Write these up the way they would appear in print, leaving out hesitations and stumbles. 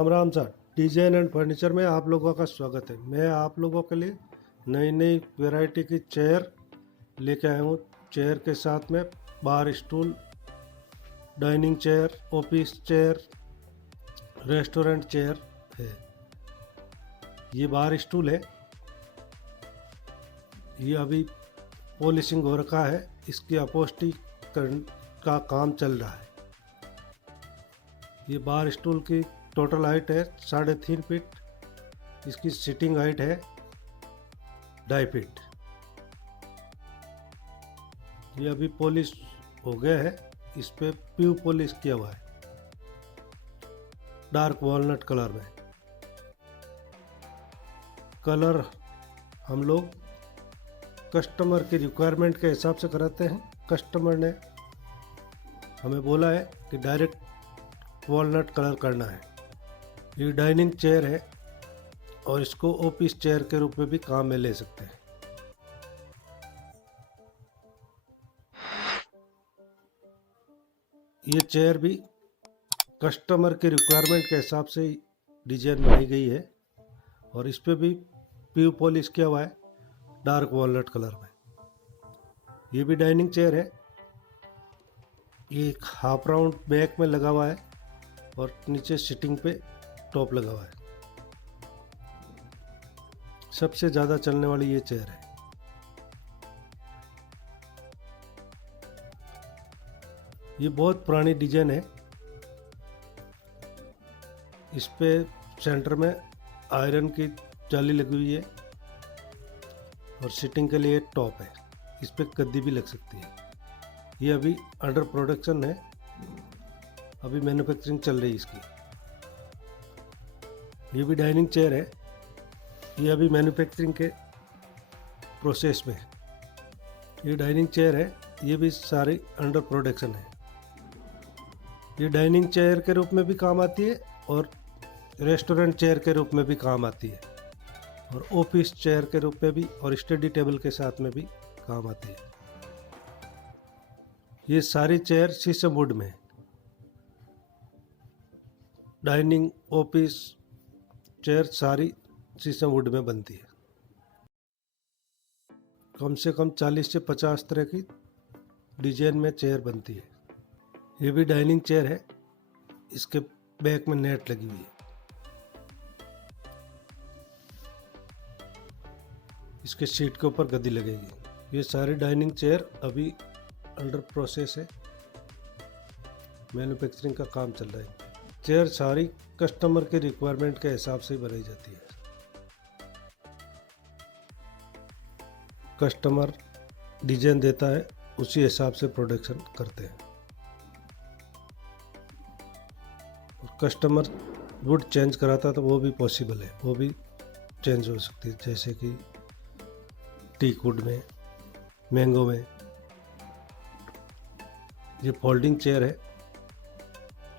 Ram Ram sir. Design and furniture में आप लोगों का स्वागत है। मैं आप लोगों के लिए नई नई वैरायटी की चेयर लेके आया हूँ। चेयर के साथ में bar stool, dining chair, office chair, restaurant chair है। ये बार स्टूल है, ये अभी पॉलिशिंग हो रखा है, इसकी अपॉस्टिक का काम चल रहा है। ये बार स्टूल की टोटल हाइट है 3.5 फीट, इसकी सिटिंग हाइट है 2.5 फीट। ये अभी पॉलिश हो गया है, इस पे प्यू पॉलिश किया हुआ है डार्क वॉलनट कलर में। कलर हम लोग कस्टमर की रिक्वायरमेंट के हिसाब से कराते हैं। कस्टमर ने हमें बोला है कि डायरेक्ट वॉलनट कलर करना है। ये डाइनिंग चेयर है और इसको ऑफिस चेयर के रूप में भी काम में ले सकते हैं। ये चेयर भी कस्टमर के रिक्वायरमेंट के हिसाब से डिजाइन बनाई गई है और इस पे भी प्यू पॉलिश किया हुआ है डार्क वॉलनट कलर में। ये भी डाइनिंग चेयर है, ये एक हाफ राउंड बैक में लगा हुआ है और नीचे सिटिंग पे टॉप लगा हुआ है। सबसे ज़्यादा चलने वाली ये चेयर है। ये बहुत पुरानी डिजाइन है। इस पे सेंटर में आयरन की जाली लगी हुई है और सिटिंग के लिए टॉप है। इस पे गद्दी भी लग सकती है। ये अभी अंडर प्रोडक्शन है, अभी मैन्युफैक्चरिंग चल रही है इसकी। ये भी डाइनिंग चेयर है, ये अभी मैन्युफैक्चरिंग के प्रोसेस में है। ये डाइनिंग चेयर है, ये भी सारी अंडर प्रोडक्शन है। ये डाइनिंग चेयर के रूप में भी काम आती है और रेस्टोरेंट चेयर के रूप में भी काम आती है और ऑफिस चेयर के रूप में भी और स्टडी टेबल के साथ में भी काम आती है। ये सारी चेयर शीशम वुड में है। डाइनिंग ऑफिस चेयर सारी शीशम वुड में बनती है। कम से कम 40 से 50 तरह की डिजाइन में चेयर बनती है। ये भी डाइनिंग चेयर है, इसके बैक में नेट लगी हुई है। इसके सीट के ऊपर गद्दी लगेगी। ये सारी डाइनिंग चेयर अभी अंडर प्रोसेस है, मैन्युफैक्चरिंग का काम चल रहा है। चेयर सारी कस्टमर के रिक्वायरमेंट के हिसाब से बनाई जाती है। कस्टमर डिजाइन देता है, उसी हिसाब से प्रोडक्शन करते हैं। और कस्टमर वुड चेंज कराता तो वो भी पॉसिबल है, वो भी चेंज हो सकती है, जैसे कि टीक वुड में, मैंगो में। ये फोल्डिंग चेयर है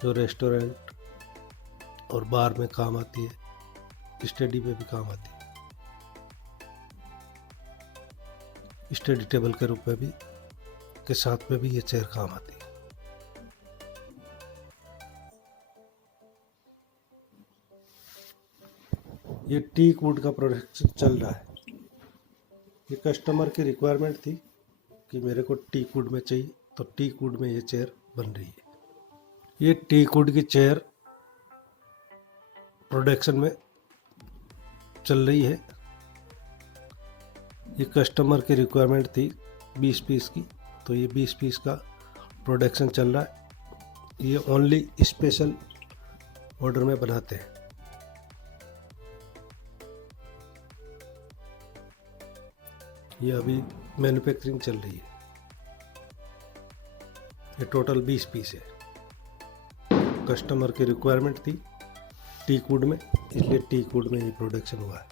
जो रेस्टोरेंट और बार में काम आती है, स्टडी में भी काम आती है। स्टडी टेबल के रूप में भी के साथ में भी ये चेयर काम आती है। ये टीक वुड का प्रोडक्शन चल रहा है। ये कस्टमर की रिक्वायरमेंट थी कि मेरे को टीक वुड में चाहिए, तो टीक वुड में ये चेयर बन रही है। ये टीक वुड की चेयर प्रोडक्शन में चल रही है। ये कस्टमर की रिक्वायरमेंट थी 20 पीस की, तो ये 20 पीस का प्रोडक्शन चल रहा है। ये ओनली स्पेशल ऑर्डर में बनाते हैं। ये अभी मैन्युफैक्चरिंग चल रही है। ये टोटल 20 पीस है। कस्टमर की रिक्वायरमेंट थी टीक वुड में, इसलिए टीक वुड में ये प्रोडक्शन हुआ है।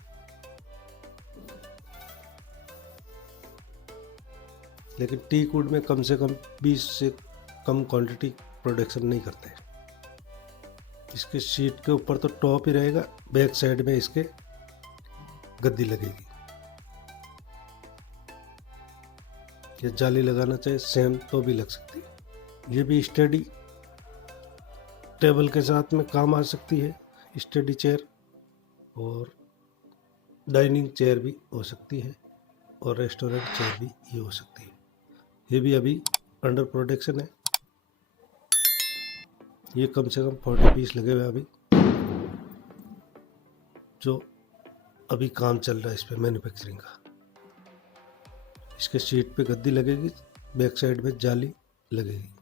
लेकिन टीक वुड में कम से कम 20 से कम क्वांटिटी प्रोडक्शन नहीं करते। इसके सीट के ऊपर तो टॉप ही रहेगा, बैक साइड में इसके गद्दी लगेगी। ये जाली लगाना चाहे सेम तो भी लग सकती है। ये भी स्टडी टेबल के साथ में काम आ सकती है, स्टडी चेयर और डाइनिंग चेयर भी हो सकती है और रेस्टोरेंट चेयर भी ये हो सकती है। ये भी अभी अंडर प्रोडक्शन है। ये कम से कम 40 पीस लगे हुए हैं अभी, जो अभी काम चल रहा है इस पे मैन्युफैक्चरिंग का। इसके सीट पे गद्दी लगेगी, बैक साइड में जाली लगेगी।